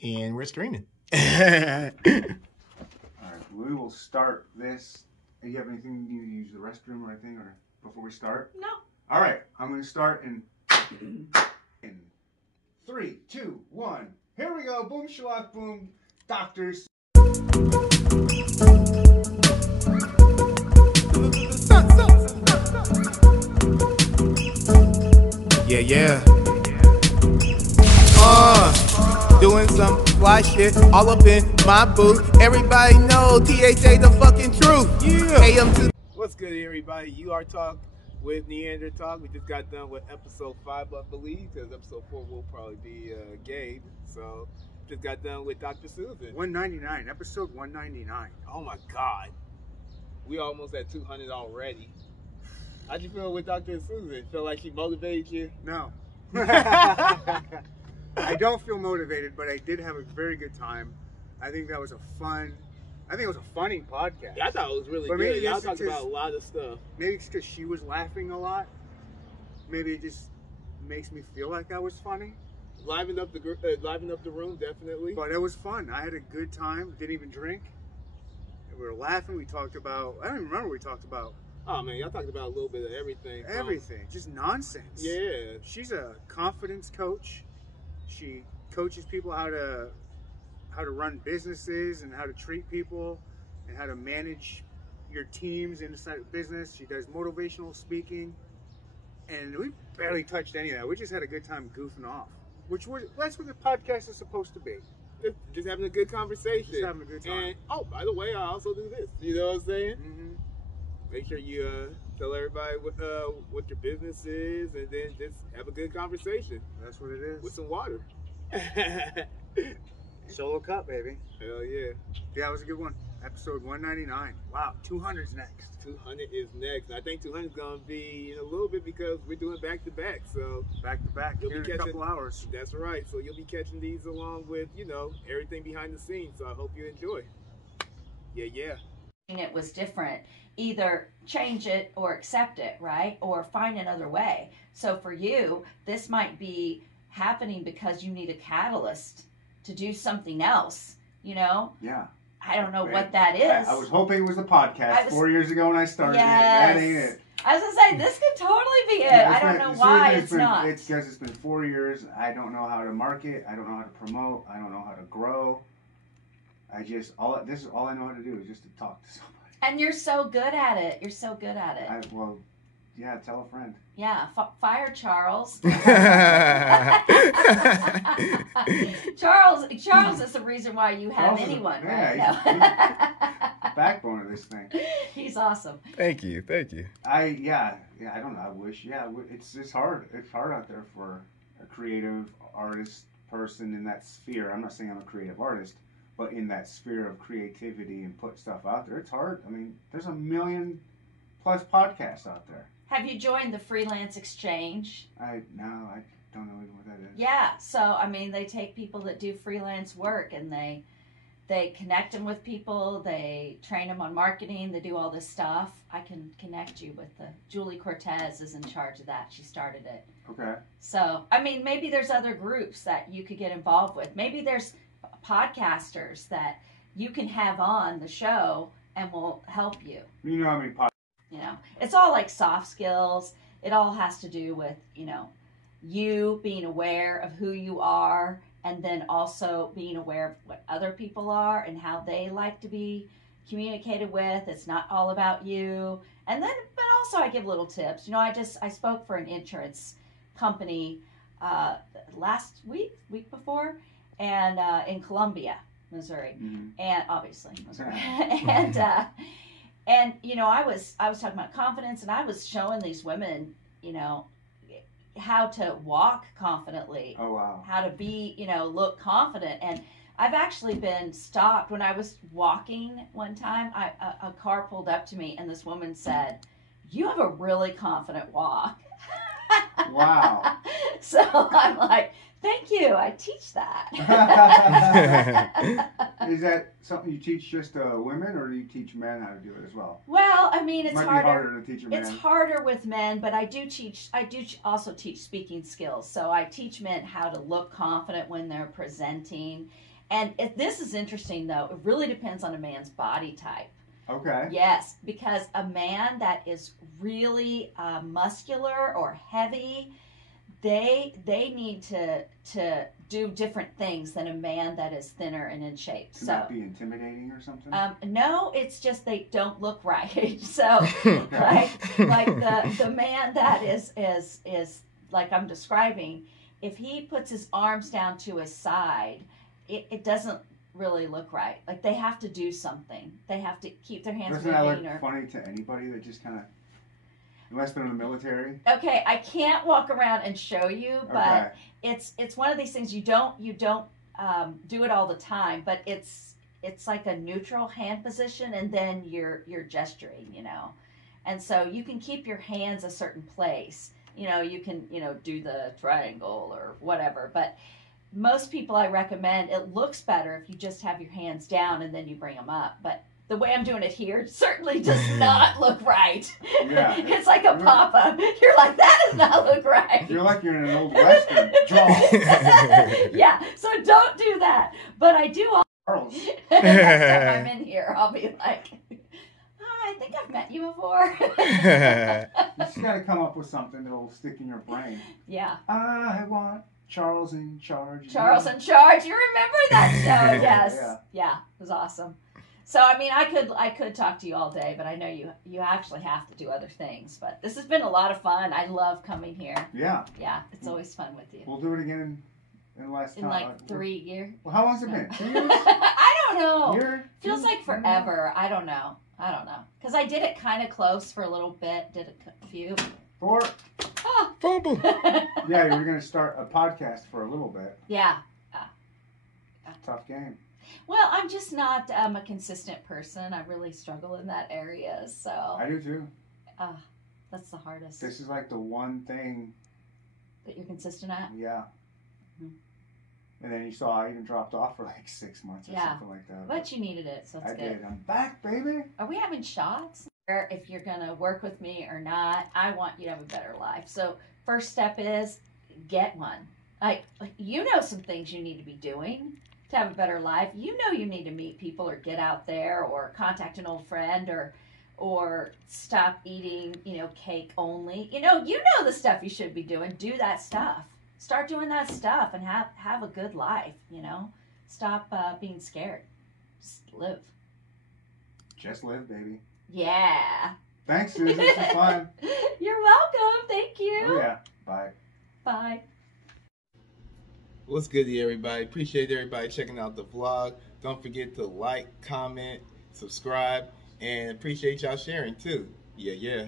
And we're streaming. All right, we will start this. Do you have anything you need to use the restroom or anything, or before we start? No. All right, I'm going to start in 3, 2, 1. Here we go. Boom, shalak, boom. Doctors. Yeah. Doing some fly shit all up in my booth. Everybody know THA the fucking truth. Yeah. AM2. What's good, everybody? You are talk with Neandertalk. We just got done with episode 5, I believe, because episode 4 will probably be Gabe. So just got done with Dr. Susan. 199, episode 199. Oh my God, we almost at 200 already. How'd you feel with Dr. Susan? Feel like she motivated you? No. I don't feel motivated, but I did have a very good time. I think that was a funny podcast. Yeah, I thought it was really good. Y'all talked about a lot of stuff. Maybe it's because she was laughing a lot. Maybe it just makes me feel like I was funny. Livened up the room, definitely. But it was fun. I had a good time. Didn't even drink. We were laughing. We talked about, I don't even remember what we talked about. Oh man, y'all talked about a little bit of everything. Everything. Just nonsense. Yeah. She's a confidence coach. She coaches people how to run businesses and how to treat people and how to manage your teams inside of business. She does motivational speaking. And we barely touched any of that. We just had a good time goofing off. That's what the podcast is supposed to be. Just having a good conversation. Just having a good time. And, oh, by the way, I also do this. You know what I'm saying? Mm-hmm. Make sure you tell everybody what your business is, and then just have a good conversation. That's what it is. With some water. Solo cup, baby. Hell yeah. Yeah, it was a good one. Episode 199. Wow, 200's next. 200 is next. I think 200 is going to be in a little bit because we're doing back-to-back. So back-to-back. You'll be catching a couple hours. That's right. So you'll be catching these along with, everything behind the scenes. So I hope you enjoy. Yeah. It was different. Either change it or accept it, right? Or find another way. So for you, this might be happening because you need a catalyst to do something else, Yeah. I don't know what that is. I was hoping it was the podcast 4 years ago when I started it. Yes. That ain't it. I was going to say, this could totally be it. I don't know why it's not. It's because it's been 4 years. I don't know how to market. I don't know how to promote. I don't know how to grow. This is all I know how to do is just to talk to somebody. And you're so good at it. Tell a friend. Yeah, fire Charles. Charles is the reason why you have anyone, right? He's the backbone of this thing. He's awesome. Thank you. I don't know. I wish. Yeah, it's hard. It's hard out there for a creative artist person in that sphere. I'm not saying I'm a creative artist, but in that sphere of creativity and put stuff out there, it's hard. I mean, there's 1 million+ podcasts out there. Have you joined the Freelance Exchange? I don't know even what that is. Yeah, so they take people that do freelance work and they connect them with people. They train them on marketing. They do all this stuff. I can connect you with Julie Cortez is in charge of that. She started it. Okay. So maybe there's other groups that you could get involved with. Maybe there's podcasters that you can have on the show and will help you. You know how many podcasts? It's all like soft skills. It all has to do with, you being aware of who you are and then also being aware of what other people are and how they like to be communicated with. It's not all about you. And then, but also I give little tips. I spoke for an insurance company last week before, and in Columbia, Missouri, and obviously Missouri, and I was talking about confidence, and I was showing these women, how to walk confidently. Oh wow. How to be, look confident, and I've actually been stopped when I was walking one time. A car pulled up to me, and this woman said, "You have a really confident walk." Wow. So I'm like, thank you. I teach that. Is that something you teach just women, or do you teach men how to do it as well? Well, I mean, it's Might harder. Be harder to teach a man. It's harder with men, but I do also teach speaking skills. So I teach men how to look confident when they're presenting. And this is interesting, though. It really depends on a man's body type. Okay. Yes, because a man that is really muscular or heavy, they need to do different things than a man that is thinner and in shape. Can that be intimidating or something? No, it's just they don't look right. So, like the man that is like I'm describing, if he puts his arms down to his side, it doesn't really look right. Like they have to do something. They have to keep their hands moving. Doesn't that look funny to anybody that just kind of, unless they're in the military? Okay, I can't walk around and show you, but it's one of these things you don't do it all the time, but it's like a neutral hand position, and then you're gesturing, and so you can keep your hands a certain place. You can do the triangle or whatever, but most people I recommend, it looks better if you just have your hands down and then you bring them up, but the way I'm doing it here certainly does not look right. Yeah. It's like a pop-up. You're like, that does not look right. You're like you're in an old Western. Yeah, so don't do that. But I do all Charles. next time I'm in here, I'll be like, I think I've met you before. You just got to come up with something that'll stick in your brain. Yeah. I want Charles in charge. Charles in charge. You remember that show? Yes. Yeah. It was awesome. So I mean, I could talk to you all day, but I know you actually have to do other things. But this has been a lot of fun. I love coming here. Yeah. Yeah, it's always fun with you. We'll do it again in the last time. In like 3 years. Well, how long's it been? 2 years? I don't know. Year? Feels like forever. I don't know. Because I did it kind of close for a little bit. Did a few. 4. Oh. Fumble. Yeah, you were going to start a podcast for a little bit. Yeah. Tough game. Well, I'm just not a consistent person. I really struggle in that area. So I do too. That's the hardest. This is like the one thing that you're consistent at. Yeah. Mm-hmm. And then you saw I even dropped off for like 6 months or something like that. But you needed it, so it's good. I did. I'm back, baby. Are we having shots? If you're going to work with me or not, I want you to have a better life. So first step is get one. Like some things you need to be doing to have a better life. You need to meet people or get out there or contact an old friend or stop eating, cake only. You know the stuff you should be doing. Do that stuff. Start doing that stuff and have a good life, Stop being scared. Just live. Just live, baby. Yeah. Thanks, Susan. This was fun. You're welcome. Thank you. Oh, yeah. Bye. Bye. What's good to everybody? Appreciate everybody checking out the vlog. Don't forget to like, comment, subscribe, and appreciate y'all sharing too. Yeah.